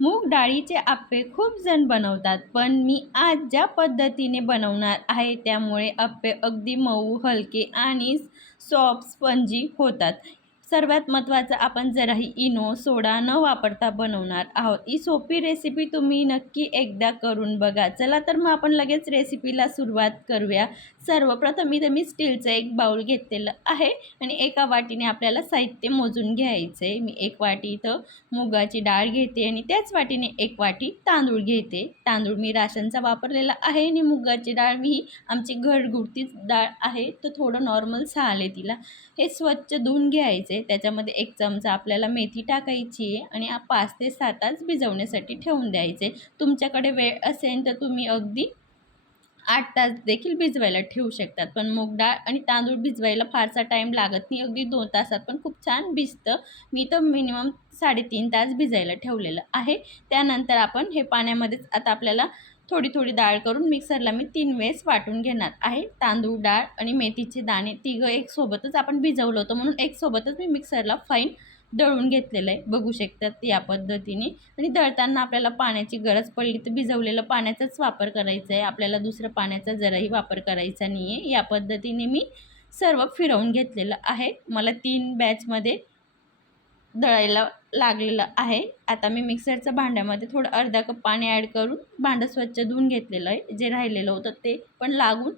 मूग डाळीचे आप्पे खूप जण बनवतात, पण मी आज ज्या पद्धतीने बनवणार आहे त्यामुळे आप्पे अगदी मऊ, हलके आणि सॉफ्ट स्पंजी होतात. सर्वात महत्त्वाचं आपण जराही इनो, सोडा न वापरता बनवणार आहोत. ही सोपी रेसिपी तुम्ही नक्की एकदा करून बघा. चला तर मग आपण लगेच रेसिपीला सुरुवात करूया. सर्वप्रथम इथं मी स्टीलचं एक बाउल घेतलेलं आहे आणि एका वाटीने आपल्याला साहित्य मोजून घ्यायचं आहे. मी एक वाटी इथं मुगाची डाळ घेते आणि त्याच वाटीने एक वाटी तांदूळ घेते. तांदूळ मी राशनचा वापरलेला आहे आणि मुगाची डाळ मी आमची घरगुती डाळ आहे, तर थोडं नॉर्मल आहे तिला. हे स्वच्छ धुवून घ्यायचे. त्याच्यामध्ये एक चमचा आपल्याला मेथी टाकायची आहे आणि 5 ते 7 तास भिजवण्यासाठी ठेवून द्यायचे. तुमच्याकडे वेळ असेल तर तुम्ही अगदी 8 तास देखील भिजवायला ठेवू शकतात. पण मूग डाळ आणि तांदूळ भिजवायला फारसा टाईम लागत नाही. अगदी 2 तासात पण खूप छान भिजतं. मी तर मिनिमम 3.5 तास भिजायला ठेवलेलं आहे. त्यानंतर आपण हे पाण्यामध्येच आता आपल्याला थोडी डाळ करून मिक्सरला मी 3 वेळेस वाटून घेणार आहे. तांदूळ, डाळ आणि मेथीचे दाणे तिघं एक सोबतच आपण भिजवलं होतं, म्हणून एक सोबतच मी मिक्सरला फाईन दळून घेतलेलं आहे. बघू शकतात या पद्धतीने. आणि दळताना आपल्याला पाण्याची गरज पडली तर भिजवलेलं पाण्याचाच वापर करायचा आहे. आपल्याला दुसरं पाण्याचा जराही वापर करायचा नाही आहे. या पद्धतीने मी सर्व फिरवून घेतलेलं आहे. मला 3 बॅचमध्ये दळायला लागलेलं आहे. आता मी मिक्सरच्या भांड्यामध्ये थोडं अर्धा कप पाणी ॲड करून भांडं स्वच्छ धुवून घेतलेलं आहे. जे राहिलेलं होतं ते पण लागून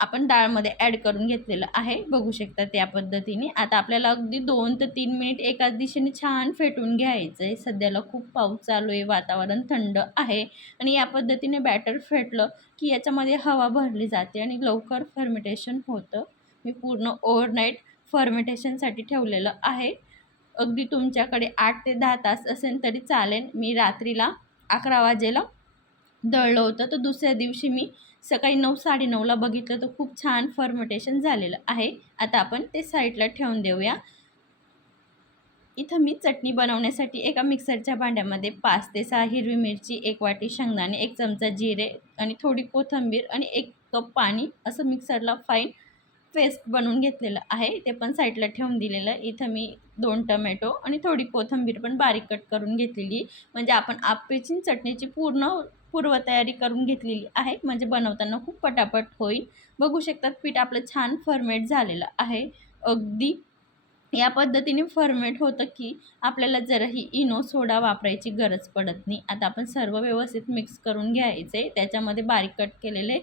आपण डाळमध्ये ॲड करून घेतलेलं आहे. बघू शकता त्या पद्धतीने. आता आपल्याला अगदी 2 ते 3 मिनिट एकाच दिशेने छान फेटून घ्यायचं आहे. सध्याला खूप पाऊस चालू आहे, वातावरण थंड आहे आणि या पद्धतीने बॅटर फेटलं की याच्यामध्ये हवा भरली जाते आणि लवकर फर्मेंटेशन होतं. मी पूर्ण ओव्हरनाईट फर्मेंटेशनसाठी ठेवलेलं आहे. अगदी तुमच्याकडे 8 ते 10 तास असेल तरी चालेल. मी रात्रीला 11 वाजेला दळलं होतं, तर दुसऱ्या दिवशी मी सकाळी 9:30ला बघितलं तर खूप छान फर्मेंटेशन झालेलं आहे. आता आपण ते साईडला ठेवून देऊया. इथं मी चटणी बनवण्यासाठी एका मिक्सरच्या भांड्यामध्ये 5 ते 6 हिरवी मिरची, 1 वाटी शेंगदाणे, 1 चमचा जिरे आणि थोडी कोथिंबीर आणि 1 कप पाणी असं मिक्सरला फाईन पेस्ट बनवून घेतलेलं आहे. ते पण साईडला ठेवून दिलेलं आहे. इथं मी 2 टोमॅटो आणि थोडी कोथिंबीर पण बारीक कट करून घेतलेली, म्हणजे आपण आप्याची चटणीची पूर्ण पूर्वतयारी करून घेतलेली आहे, म्हणजे बनवताना खूप पटापट होईल. बघू शकतात पीठ आपलं छान फर्मेट झालेलं आहे. अगदी या पद्धतीने फर्मेट होतं की आपल्याला जराही इनो, सोडा वापरायची गरज पडत नाही. आता आपण सर्व व्यवस्थित मिक्स करून घ्यायचे. त्याच्यामध्ये बारीक कट केलेले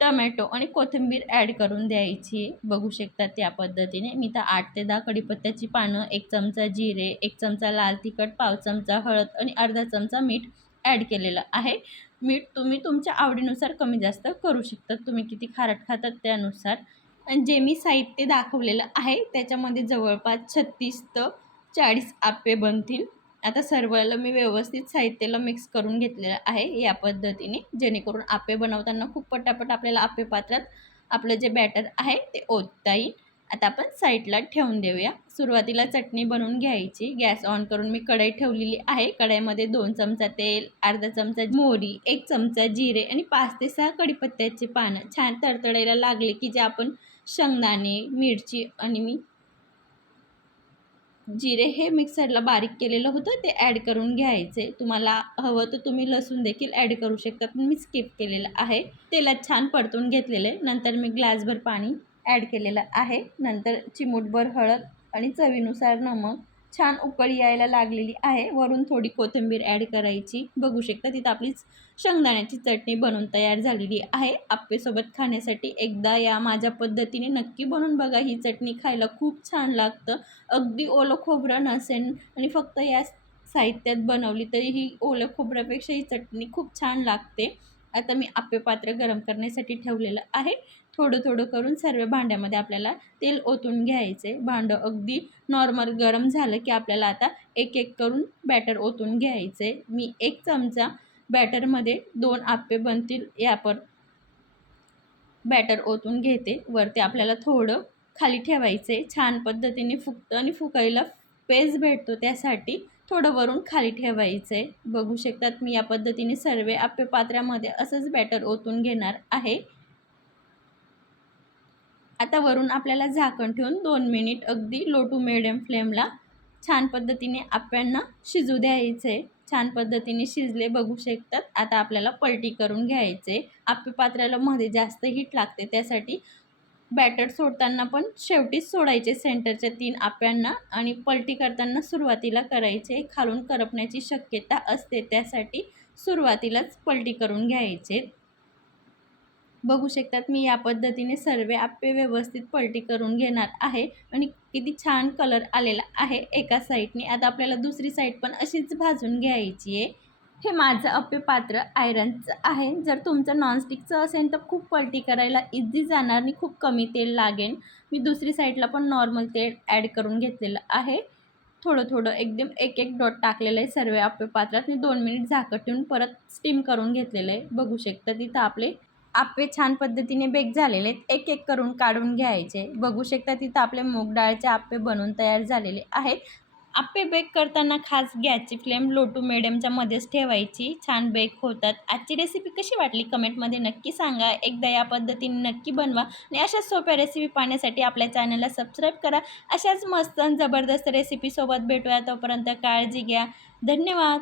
टोमॅटो आणि कोथिंबीर ॲड करून द्यायची. बघू शकता त्या पद्धतीने. मी तर 8 ते 10 कढीपत्त्याची पानं, 1 चमचा जिरे, 1 चमचा लाल तिखट, पाव चमचा हळद आणि अर्धा चमचा मीठ ॲड केलेलं आहे. मीठ तुम्ही तुमच्या आवडीनुसार कमी जास्त करू शकता. तुम्ही किती खारट खातात त्यानुसार. आणि जे मी साहित्य दाखवलेलं आहे त्याच्यामध्ये जवळपास 36 ते 40 आप्पे बनतील. आता सर्वाला मी व्यवस्थित साहित्याला मिक्स करून घेतलेलं आहे या पद्धतीने, जेणेकरून आप्पे बनवताना खूप पटापट आपल्याला आप्पे पात्रात आपलं जे बॅटर आहे ते ओतता येईल. आता आपण साईडला ठेवून देऊया. सुरुवातीला चटणी बनवून घ्यायची. गॅस ऑन करून मी कढई ठेवलेली आहे. कढईमध्ये 2 चमचा तेल, अर्धा चमचा मोहरी, 1 चमचा जिरे आणि 5 ते 6 कढीपत्त्याची पानं छान तडतडायला लागले की जे आपण शेंगदाणे, मिरची आणि मी जिरे हे मिक्सरला बारीक केलेलं होतं ते ॲड करून घ्यायचे. तुम्हाला हवं तर तुम्ही लसूण देखील ॲड करू शकता, पण मी स्किप केलेलं आहे. तेलात छान परतून घेतलेलं आहे. नंतर मी ग्लासभर पाणी ॲड केलेलं आहे. नंतर चिमूटभर हळद आणि चवीनुसार नमक. छान उकळी यायला लागलेली आहे. वरून थोडी कोथिंबीर ॲड करायची. बघू शकता तिथं आपली शेंगदाण्याची चटणी बनवून तयार झालेली आहे. आप्पेसोबत खाण्यासाठी एकदा या माझ्या पद्धतीने नक्की बनवून बघा. ही चटणी खायला खूप छान लागतं. अगदी ओलं खोबरं नसेल आणि फक्त या साहित्यात बनवली तरी ही ओल्या खोबऱ्यापेक्षा ही चटणी खूप छान लागते. आता मी आप्पे पात्र गरम करण्यासाठी ठेवलेलं आहे. थोडं करून सर्व भांड्यामध्ये आपल्याला तेल ओतून घ्यायचे. भांडं अगदी नॉर्मल गरम झालं की आपल्याला आता एक करून बॅटर ओतून घ्यायचे. मी 1 चमचा बॅटरमध्ये 2 आप्पे बनतील या बॅटर ओतून घेते. वरती आपल्याला थोडं खाली ठेवायचे. छान पद्धतीने फुगतं आणि फुगायला पेज भेटतो त्यासाठी थोडं वरून खाली ठेवायचे. बघू शकतात मी या पद्धतीने सर्व आप्पे पात्रामध्ये असंच बॅटर ओतून घेणार आहे. आता वरून आपल्याला झाकण ठेवून 2 मिनिट अगदी लो टू मिडियम फ्लेमला छान पद्धतीने आप्यांना शिजू द्यायचे. छान पद्धतीने शिजले बघू शकतात. आता आपल्याला पलटी करून घ्यायचे. आप्पे पात्राला मध्ये जास्त हीट लागते, त्यासाठी बॅटर सोडताना पण शेवटीच सोडायचे सेंटरच्या 3 आप्यांना आणि पलटी करताना सुरुवातीला करायचे. खालून करपण्याची शक्यता असते, त्यासाठी सुरुवातीलाच पलटी करून घ्यायचे. बघू शकतात मी या पद्धतीने सर्व आप्पे व्यवस्थित पलटी करून घेणार आहे आणि किती छान कलर आलेला आहे एका साईडने. आता आपल्याला दुसरी साईड पण अशीच भाजून घ्यायची आहे. हे माझं अप्पे पात्र आयरनचं आहे. जर तुमचं नॉनस्टिकचं असेल तर खूप पलटी करायला इझी जाणार आणि खूप कमी तेल लागेल. मी दुसरी साईडला पण नॉर्मल तेल ॲड करून घेतलेलं आहे. थोडं थोडं एकदम एक एक डॉट टाकलेलं आहे सर्व आप्पे पात्रात. मी 2 मिनिट झाकण ठेवून परत स्टीम करून घेतलेलं आहे. बघू शकता तिथं आपले आप्पे छान पद्धतीने बेक झालेले आहेत. एक एक करून काढून घ्यायचे. बघू शकता तिथं आपले मूग डाळचे आप्पे बनवून तयार झालेले आहेत. आप्पे बेक करताना खास गॅसची फ्लेम लो टू मिडियमच्या मध्येच ठेवायची. छान बेक होतात. आजची रेसिपी कशी वाटली कमेंटमध्ये नक्की सांगा. एकदा या पद्धतीने नक्की बनवा आणि अशाच सोप्या रेसिपी पाहण्यासाठी आपल्या चॅनलला सबस्क्राईब करा. अशाच मस्त आणि जबरदस्त रेसिपीसोबत भेटूया. तोपर्यंत काळजी घ्या. धन्यवाद.